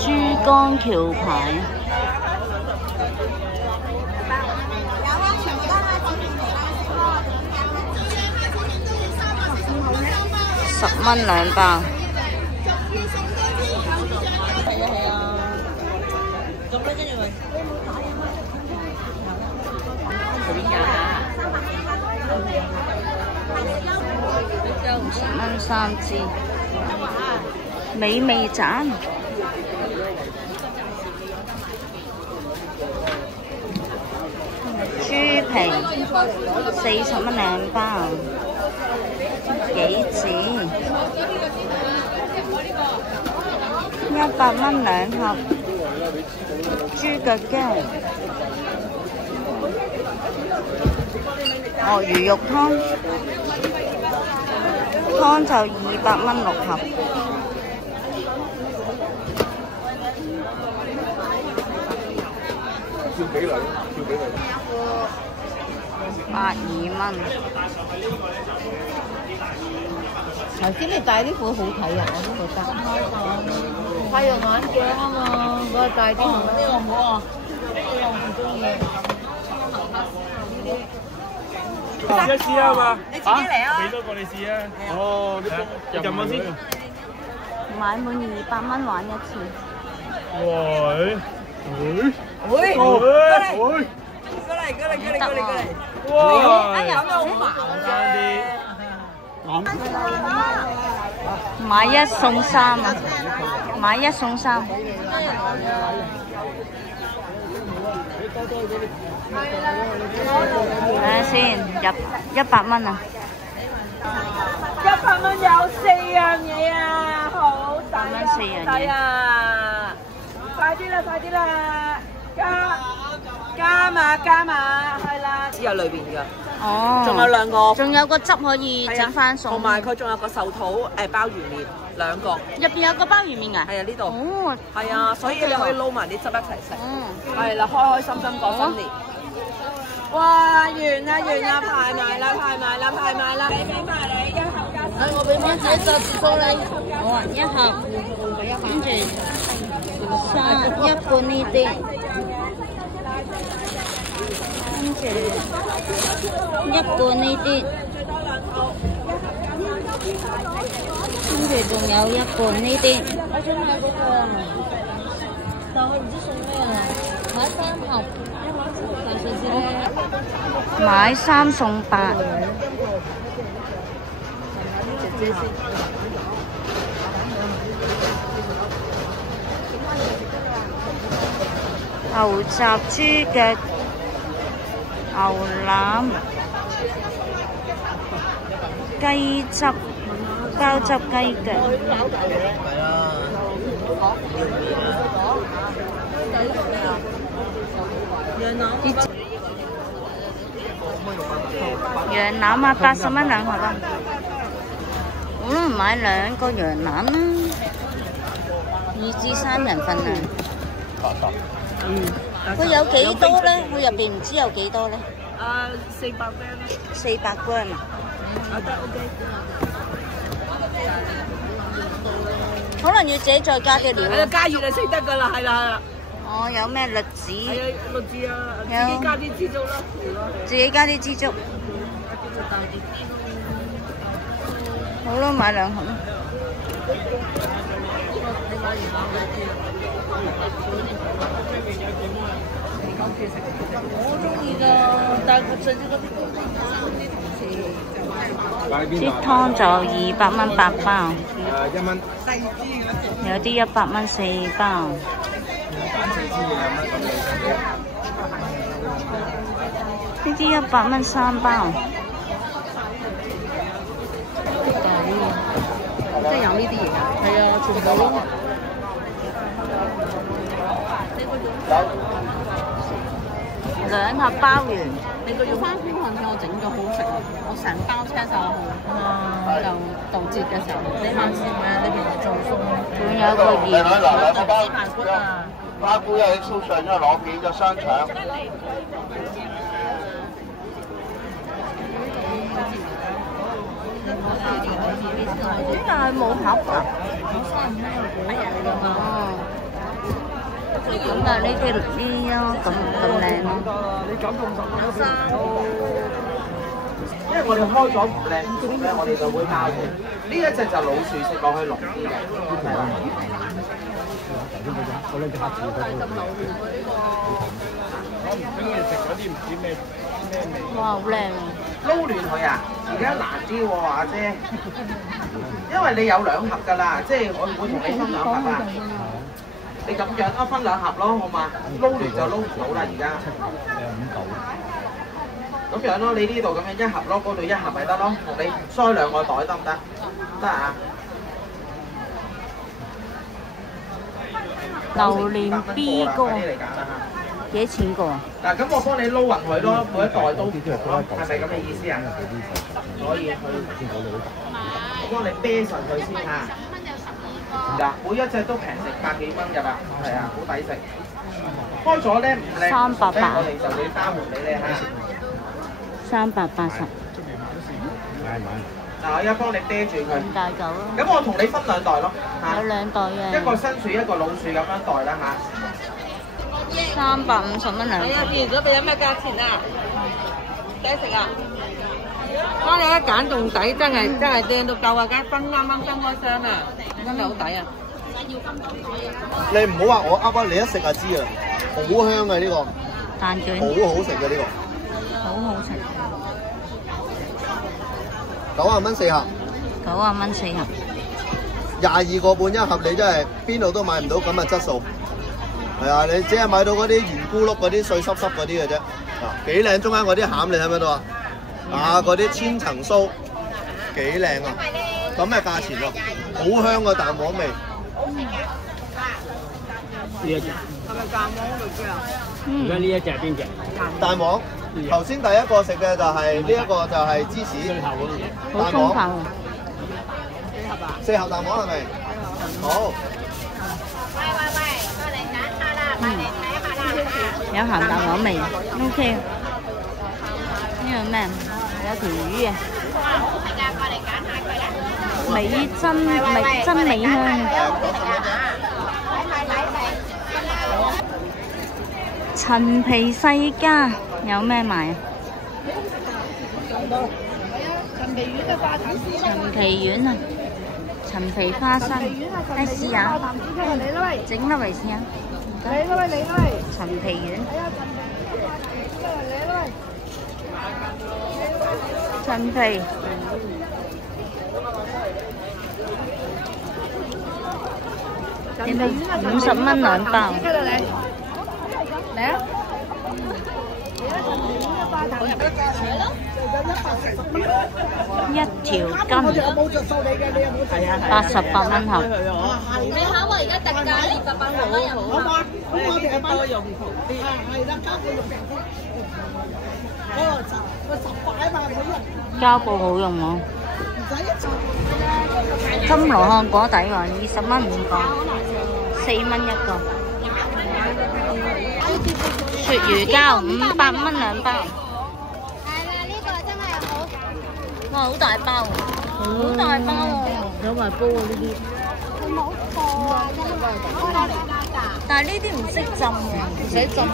珠江橋牌。10蚊2包。咁咧，跟住咪隨便揀下。10蚊3支。美味斬。豬皮40蚊2包。杞子100蚊2盒。豬腳姜。鱷魚肉湯，湯就200蚊6盒。82蚊。頭先你戴啲款好睇啊，我都覺得。太陽眼鏡啊嘛，嗰個戴啲呢個唔好啊，呢個我唔中意。試一試啊嘛！你自己嚟啊！幾多個你試啊？哦，入問先。買滿200蚊玩1次。喂！會！過嚟！哇！哎呀，咁樣好麻煩啫。買1送3啊！買1送3。睇下先，入100蚊啊！100蚊有4樣嘢啊，好抵啊！4樣嘢啊！快啲啦！加碼，係啦，只有裏邊㗎。哦，仲有2個，仲有個汁可以整翻餸，同埋佢仲有個壽桃鮑魚麵2個，入邊有個鮑魚麵㗎。係啊，呢度。哦，係啊，所以你可以撈埋啲汁一齊食。係啦，開開心心過新年。哇，完啦，排埋啦，俾埋你1盒加。我俾1仔10數你。好啊，1盒，跟住1罐呢啲。跟住1罐呢啲，跟住仲有1罐呢啲。我想買嗰個啊，但係我唔知送咩啊。買3盒，大數字咧。買3送8。牛雜豬腳。牛腩、雞汁、包汁雞腳。羊腩啊，80蚊2盒啊！我都唔買2個羊腩啦，2至3人份量。佢有幾多咧？佢入邊唔知有幾多咧？400 gram。400 gram 啊？得 OK。可能要自己再加啲料。係啊，加熱就食得㗎啦，係啦。哦，有咩栗子？係啊，栗子啊，自己加啲枝竹啦。自己加啲枝竹。好啦，買2盒啦。我中意㗎，但係佢上次嗰啲啲湯就200蚊8包。1蚊。有啲100蚊4包。呢啲100蚊3包。即係有呢啲嘢，係啊，全部都。2盒鮑魚，你個要花菇漢堡我整咗好食啊！我成包車晒落去，就渡節嘅時候，你晚先咩？呢邊係做餸，仲有個鹽排骨啊！花菇喺酥上咗攞片咗雙腸。但係冇盒㗎。哦。咁啊，呢啲咯，咁靚咯。因為我哋開咗唔靚咧，我哋就會交換。呢一隻就老樹食落去濃啲嘅，係啦。哇，好靚啊！撈亂佢啊！而家難啲喎，阿姐，因為你有2盒㗎啦，即係我會同你分2盒啊。你咁樣分2盒咯，好嘛？撈亂就撈唔到啦，而家。咁樣咯，你呢度咁樣1盒咯，嗰度1盒咪得咯，同你篩2個袋得唔得？得啊！榴蓮 B 個幾錢個啊？嗱，咁我幫你撈勻佢咯，每一袋都唔同咯，係咪咁嘅意思啊？所以我幫你啤上去先嚇。嗱，每一隻都平成100幾蚊㗎啦，係啊，好抵食。開咗咧唔靚， 380，我哋就會包換俾你嚇。380。嗱，我而家幫你啤住佢。咁大嚿咯。咁我同你分2袋咯，嚇。有2袋嘅。一個新樹，一個老樹咁樣袋啦嚇。350蚊兩。係啊，變咗俾咗咩價錢啊？抵食啊！當你一揀仲抵，真係靚到夠啊！梗係啱啱新開箱啊，真係好抵啊！你唔好話我噏啊，你一食就知啊，好香啊呢個，蛋卷。好好食嘅呢個，好好食。 90蚊4盒，90蚊4盒，22個半1盒，你真係邊度都買唔到咁嘅質素。係啊，你只係買到嗰啲圓咕碌嗰啲碎濕濕嗰啲嘅啫。啊，幾靚，中間嗰啲餡你睇唔睇到啊？啊，嗰啲千層酥幾靚啊！咁嘅價錢喎，好香嘅蛋黃味。呢一隻係咪蛋黃嗰隻啊？而家呢一隻係邊隻？蛋黃。頭先第一個食嘅就係呢一個就係芝士蛋黃。4盒蛋黃係咪？好。有鹹蛋黃味 ，OK。呢個咩？有條魚啊！美珍美香。陳皮世家有咩賣啊？陳皮丸啊！陳皮花生，嚟試下，整粒嚟試下。陳皮丸。陳皮。50蚊2包。嚟啊！一條筋88蚊盒。你考我而家特價280蚊又好嘛？咁我哋係多用途啲。係啦，加個用平啲。個10塊啊嘛，每人。膠布好用喎。唔使一次。金羅漢果底喎，20蚊5個，4蚊1個。鱈魚膠500蚊2包。係啦，呢個真係好。哇，好大包喎，好大包喎。有埋煲啊呢啲。佢冇貨啊，真係。但係呢啲唔識浸喎，唔使浸。